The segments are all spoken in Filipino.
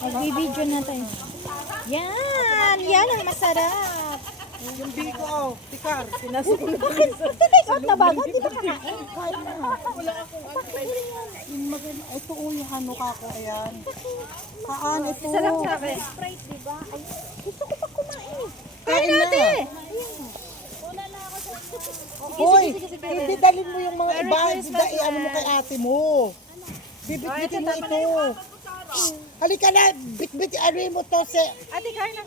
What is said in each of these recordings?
Magbibideo na tayo. Yan! Yan ang masarap. Yung biko, tikar, pinasok ko na. Take out na ba? Di ba kakain? Kain na. Wala akong ano. Yung maganda, ito yung hanuka ko, ayan. Kaan, ito. Sarap sa akin. Sprite, di ba? Ay, gusto ko pa kumain. Kain natin. Hoy, hindi dalhin mo yung mga iba, hindi ano mo kay ate mo. Bibit-bitin mo ito. Halika na, bit-bit, ano mo to si... Ate, kain na.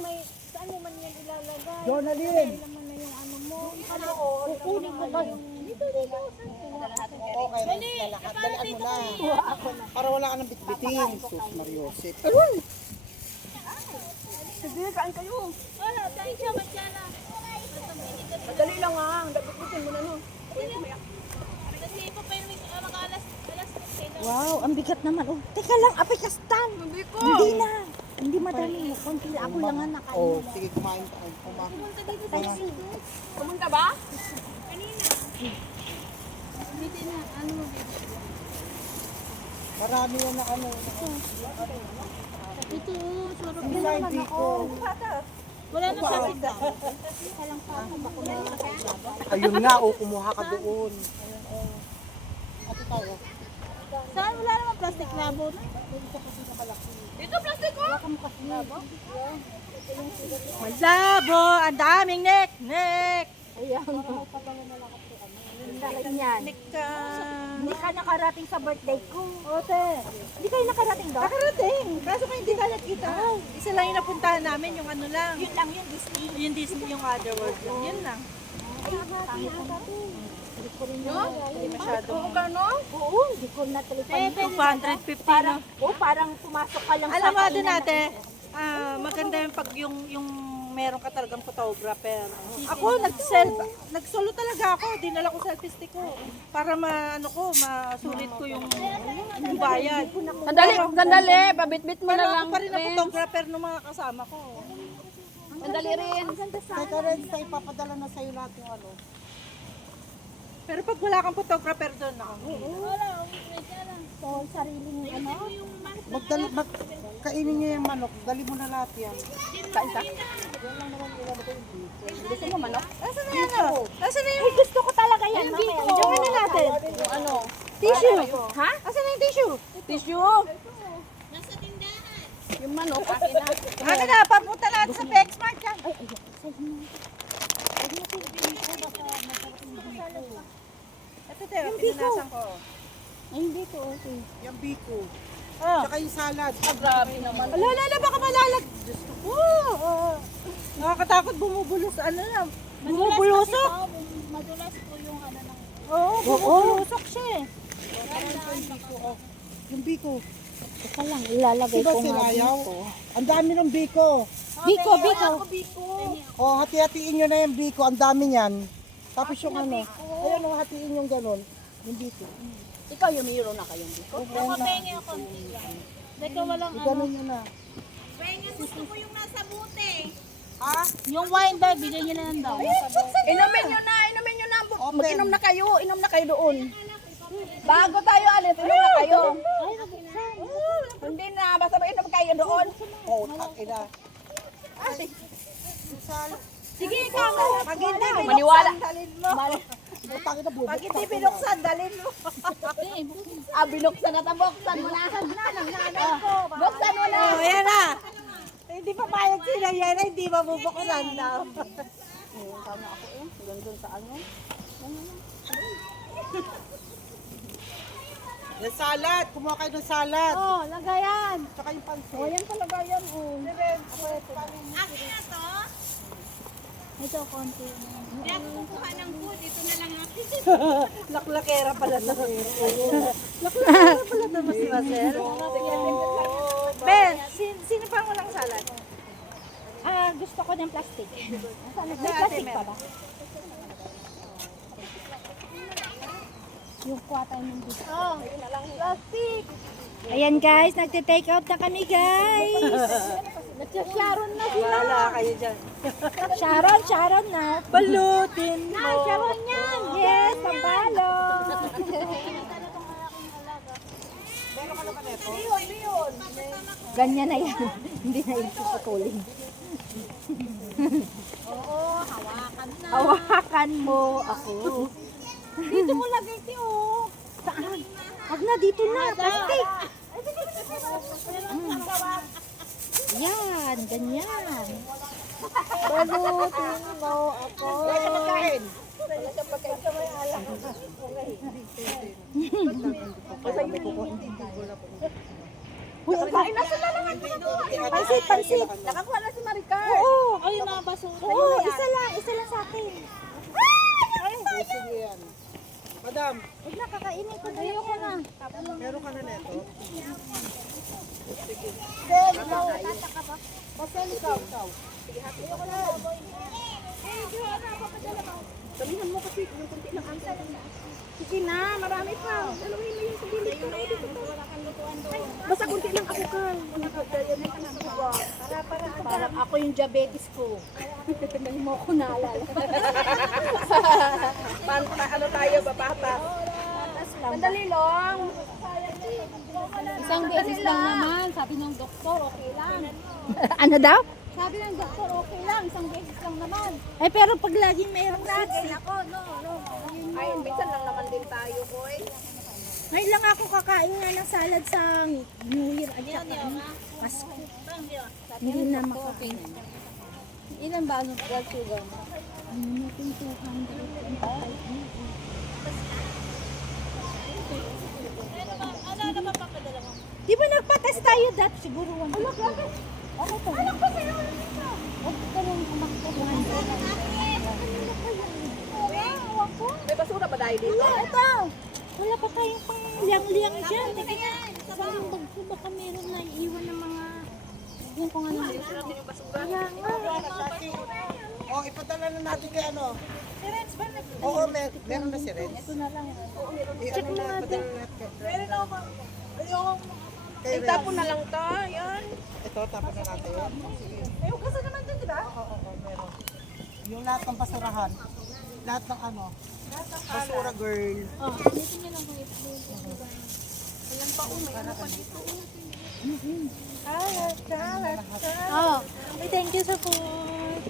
May, saan mo man yan ilalagay? Jonalyn. Naman na yung ano mo. Kukunin mo ba yung... Dito. Okay, na lahat. Dalian mo na. Para wala ka nang bitbitin. Sus, Mariosip. Sige, kain kayo. Wala, kain siya, masyala. Madali lang ah. Dapat-dapat mo na no. Kasi ipo pa yung alas 10. Wow, ang bigat naman. Oh, teka lang, apikastan. Hindi ko. Hindi na. Hindi madali. Konti lang. Ako lang ang nakain. Oh, sige, kumain ka. Kumain. Pumunta dito tayo dito. Pumunta ba? Kanina. Dito na, ano mo dito? Marami yan na ano. Ito, sarap Hindi na hindi ko. Wala na sa akin. Kalang pa ako bako na yun. Ayun nga, oh, kumuha ka doon. Ate tayo. Saan? Wala naman plastic labon. Dito, plastic ko. Malabo! Ang daming nek! Ayan. Yan. Hindi ka nakarating sa birthday ko. Ote. Hindi kayo nakarating doon? Nakarating. Kaso kayo hindi ka nakita. Isa lang yung napuntahan namin, yung ano lang. Yun lang yung Disney. Yung Disney, yung Otherworld. Yun lang. Ay, pangit na. Hindi ko rin yun. Hindi masyado. Oo, hindi ko natalipan. 250 parang, parang pumasok ka lang Alam mo sa din natin, maganda yung pag yung meron ka talagang photographer. Ako nagsolo talaga ako, dinala ko selfie stick ko para masulit ko yung bayad. Sandali. Pabitbit mo Pero na ako lang. pa rin ang photographer ng mga kasama ko. Sandali rin. Teka rin, sa ipapadala na sa'yo lahat yung ano. Pero pag wala kang photographer doon, ako. So, sariling ano? Kainin niyo yung manok, dali mo na lahat yan. Kain ka? Gusto mo manok? Nasaan na yan? Nasaan na yung Gusto ko talaga yan. Mamaya. Diyan na natin? Yung ano? Tissue. Ha? Nasaan na yung tissue? Tissue. Yung manok, akin na. Ano na, papunta natin sa PexMart yan. Ito tayo, pinanasan ko. Ay, hindi ko okay. Yung biko. Oh. Tsaka yung salad. Grabe naman. Ala, baka malalag. Diyos ko. Nakakatakot bumubulos. Ano na? Bumubulusok. Madulas po yung ano ng... Oo, bumubulusok siya eh. Yung biko. Teka lang, ilalagay Diba ko nga silayaw? dito. Ang dami ng biko. Biko. Oh, hati-hatiin nyo na yung biko. Ang dami niyan. Tapos yung ano. Ayan o, hatiin yung ganun. Yung biko. Ikaw yung mayroon na kayong biko. Ako pengi ako. Teka, walang ano. Ganun nyo na. Ha? Yung wine bag, bilhin niyo na lang daw. Inumin nyo na. Mag-inom na kayo. Inom na kayo doon. Bago tayo alis, inom na kayo. Ay, nabuksan. Hindi na, basta mag-inom kayo doon. Oh, takina. Sige, ikaw. Pag hindi Maniwala. dalhin mo. Butang ina, bubuk. Pag hindi binuksan, dalhin mo. Binuksan na buksan mo na. Buksan mo na. Oh, ayan na. Hindi pa payag sila yan, hindi mabubuksan daw. Tama ako eh. Doon sa ano. Yung salad. Kumuha kayo ng salad. Oh, lagayan. Tsaka yung pansit. Ayan talaga yan, oh. Akin na to. Ito, konti. Hindi ako kukuha ng food. Ito na lang akin. Laklakera pala to. Laklakera pala to, Mas Marcel. Ben, sino pa ang walang salad? Gusto ko ng plastic. Saan? May plastic pa ba? Yung kwatay ng dito. Oh, plastic. Ayan guys, nagte-take out na kami guys. Nagsa-Sharon na sila. Wala kayo dyan. Sharon na. Balutin mo. Sharon yan. Yes, pambalo. Meron ka na ba neto? Ganyan na yan. Hindi na yung puputulin. Hawakan mo ako. Dito mo lagay ti oh. Saan? Wag na, dito na. Plastic. Yan, ganyan. Balutin mo ako. Uy, ang kain na sila naman. Pansit, pansit. Nakakuha na si Maricar. Oo. Ayun na, basura. Oo, isa lang sa akin. Sige yan. Madam, Huwag na, kakainin ko na. Ayoko na. meron ka na neto? Sabihan mo kasi yung kunti lang ang sige na, marami pa. Dalawin mo yung sabihin ko. Basta kunti lang ako, Carl. Parang ako yung diabetes ko. Hindi mo ako naalala. Ano tayo, babata? Sandali lang. Isang beses lang naman, sabi ng doktor, okay lang. Ano daw? Sabi ng doktor, okay lang, isang beses lang naman. Eh, pero pag laging mayroong toxic. Ay, minsan lang naman din tayo, boy. Ngayon lang ako kakain nga ng salad sa New Year at saka Pasko. Hindi na makakain. Ilan ba ang blood sugar mo? Ano natin 200. Di ba nagpa-test tayo dati? Siguro 1. Ano ba? Ako pa. Ano ba sa'yo? Huwag ka nang umakta 100. May basura ba tayo dito? Wala, ito. Wala pa tayong pang liang-liang dyan. Sa yung bag ko baka meron na iiwan ng mga yung kung ano. Kaya nga. Oh, ipadala na natin kay ano? Si Renz ba? Oo, meron na si Renz. Ito na lang. Check na natin. Meron ako. Kay Renz. Tapon na lang to, yan. Ito, tapon na natin. Sige. May ugasan naman dun, di ba? Oo, meron. Yung lahat ng basurahan. Lahat ng ano. Basura girl. Oh, ulitin niyo lang kung ito. Oh, thank you sa food.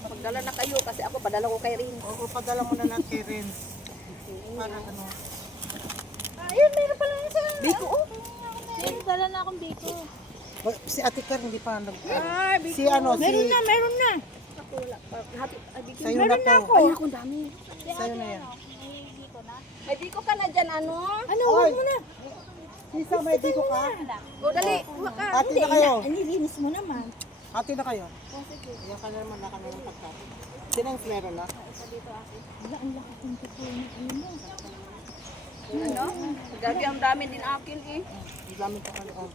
Pagdala na kayo kasi ako padala ko kay Rin. Oo, padala mo na lang kay Renz. Para ano. Ayun, meron pala yun sa... Biko, oh. Ayun, dala na akong biko. Oh, si Ate Car hindi pa nag... Ay, Biko. Si ano, si... Meron na. Ako wala. Ay, Biko. Sa'yo na to. Ay, ako dami. Sa'yo na yan. Ay, Biko ka na dyan, ano? Ano, huwag mo na. Sisa, may dito ka? O, dali. Huwag ka. Ate na kayo. Nilinis mo naman. Ate na kayo. Iyan ka na naman, naka na ng pagkain. Sinang meron na? Wala, ang laki kong totoo ng ano mo. Ano? Gabi ang dami din akin eh. Ang dami pa kami. Oh.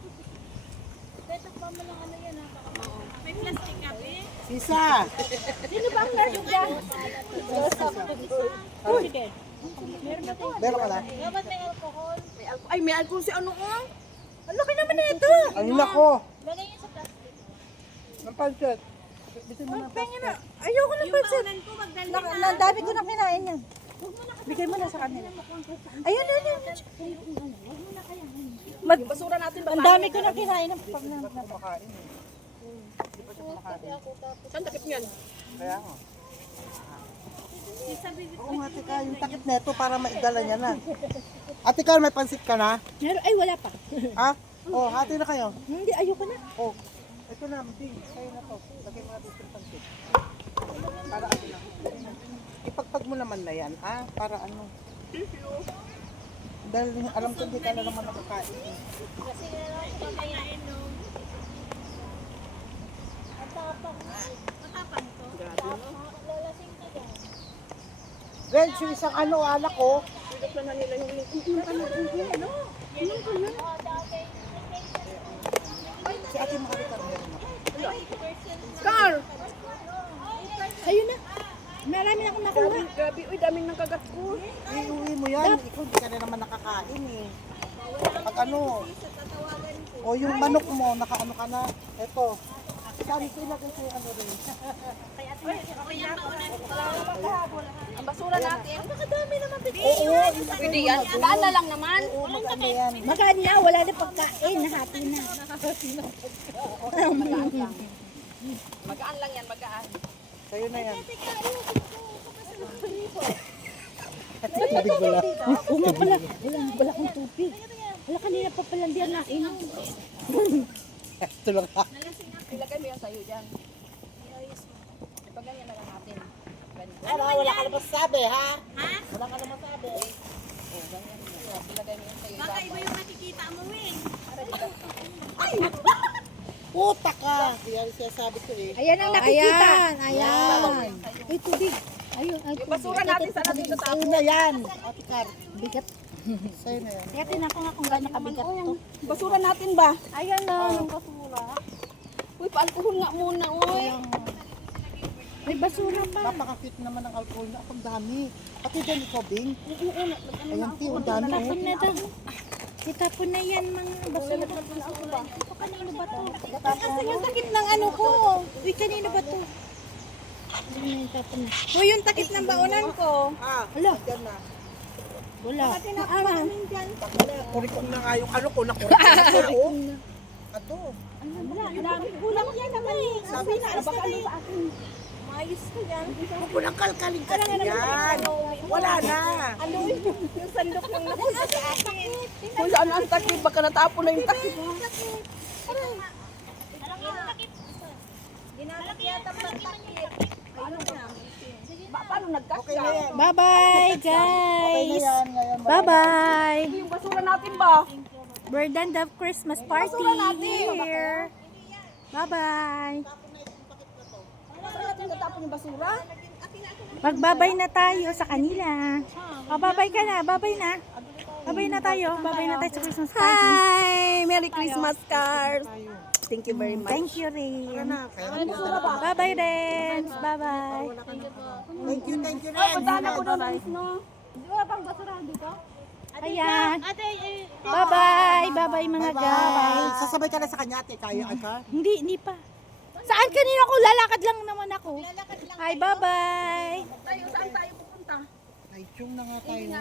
Sisa! Sino ba ang medyo dyan? Uy! Meron ka na? Ay, may alcohol si ano oh. Ang laki naman na ito! Ang lako! Ng pancet. Bitin mo na Pengen na. Ayoko ng pansit. Ang dami ko na kinain yan. Bigay mo na sa kanila. Ayun, ayun. Yung basura natin ba? Ang dami ko na kinain ng kumakain eh. Saan takip niyan? Kaya nga. Oo nga, Ate Car, yung takip neto para maidala niya na. Ate Car, may pansit ka na? Meron, ay wala pa. Ha? Oh, hati na kayo. Hindi, ayoko na. Oh, ito na, Mati. Sa'yo na to. Lagay mo natin yung pansit. Para ano lang. Ipagpag mo naman na yan, ah? Para ano? Dahil alam ko hindi ka na naman nakakain. Eh. Renz, yung isang ano, alak ko. Silip na nila yung ano? Si Ate Makalitar meron ako. Car! Ayun na. Marami na akong nakuha. Gabi, uy, daming nakagat ko. Iuwi mo yan. Ikaw hindi ka na naman nakakain eh. Pag ano. O yung manok mo, nakaano ka na. Ito. Sabi ko ilagay ko yung ano rin. Ang basura natin. Nakadami naman bigay. Oo, Pwede yan. Daan na lang naman. oo, maganda yan. Magaan niya, wala na pagkain, nahati na. Magaan lang yan, magaan. Sa'yo na yan. Tubig wala. Oo nga pala, wala akong tubig. Wala kanina pa palang diyan na inom. Ito lang ha. Ilagay mo yan sa'yo dyan. Ipagganyan na lang natin. Ano, wala ka na masasabi, ha? Ha? Wala ka na masasabi. Ilagay mo yan sa'yo. Baka iba yung nakikita mo eh. Puta ka! Kaya siya sabi ko eh. Ayan ang nakikita. Ayan. Ay, tubig. Ayun, ay, Yung basura natin sa natin sa Sa'yo na yan. Ate Car. bigat. Sa'yo na yan. Kaya tinan ko nga kung gaano kabigat to. basura natin ba? Ayan na, yung basura. Uy, pa-alcohol nga muna, uy. May basura pa. Napaka-cute naman ng alcohol na. Ang dami. Pati dyan ikaw, Bing. Ayan, Tiyo, ang dami. Tapon Oh. na daw. Itapon na yan mga basura. Ito kanino ba to? Kasi yung takip ng ano ko. Uy, kanino ba to? Hindi na yung tapon na. Uy, yung takip ng baonan ko. Ah, Wala. dyan na. Wala. Maangan. Kurikong na nga yung ano ko. Nakurikong na siya, oh. Ato. Wala. Kulang yan naman eh. Sabi na, alis na tayo. Maayos ka dyan. Huwag mo nang kalkalin kasi yan. Wala na. Ano yung sandok ng napunta sa akin. Kung saan ang takip, baka natapon na yung takip. Paano Okay nagkasya? na yan. Bye-bye, Okay na guys. yan. Ngayon, Bye-bye. Yung basura natin ba? We're done the Christmas party here. Bye-bye. Saan natin natapon yung basura? Magbabay na tayo sa kanila. O, babay ka na. Babay na. Babay na tayo. Babay na tayo sa Christmas party. Hi! Merry Christmas, Cars! Thank you very much. Thank you, Rin. Kaya na. Bye-bye, Rin. Bye-bye. Thank you, ren. Puntahan ako doon, no? Di ba pang basura dito? Ayan. Bye-bye. Bye-bye, mga Bye-bye. guys. Sasabay ka na sa kanya, ate. Kaya ka? Hindi pa. Saan kanina ko? Lalakad lang naman ako. Hi, bye-bye. Tayo, saan tayo pupunta? Ay, yung na nga tayo.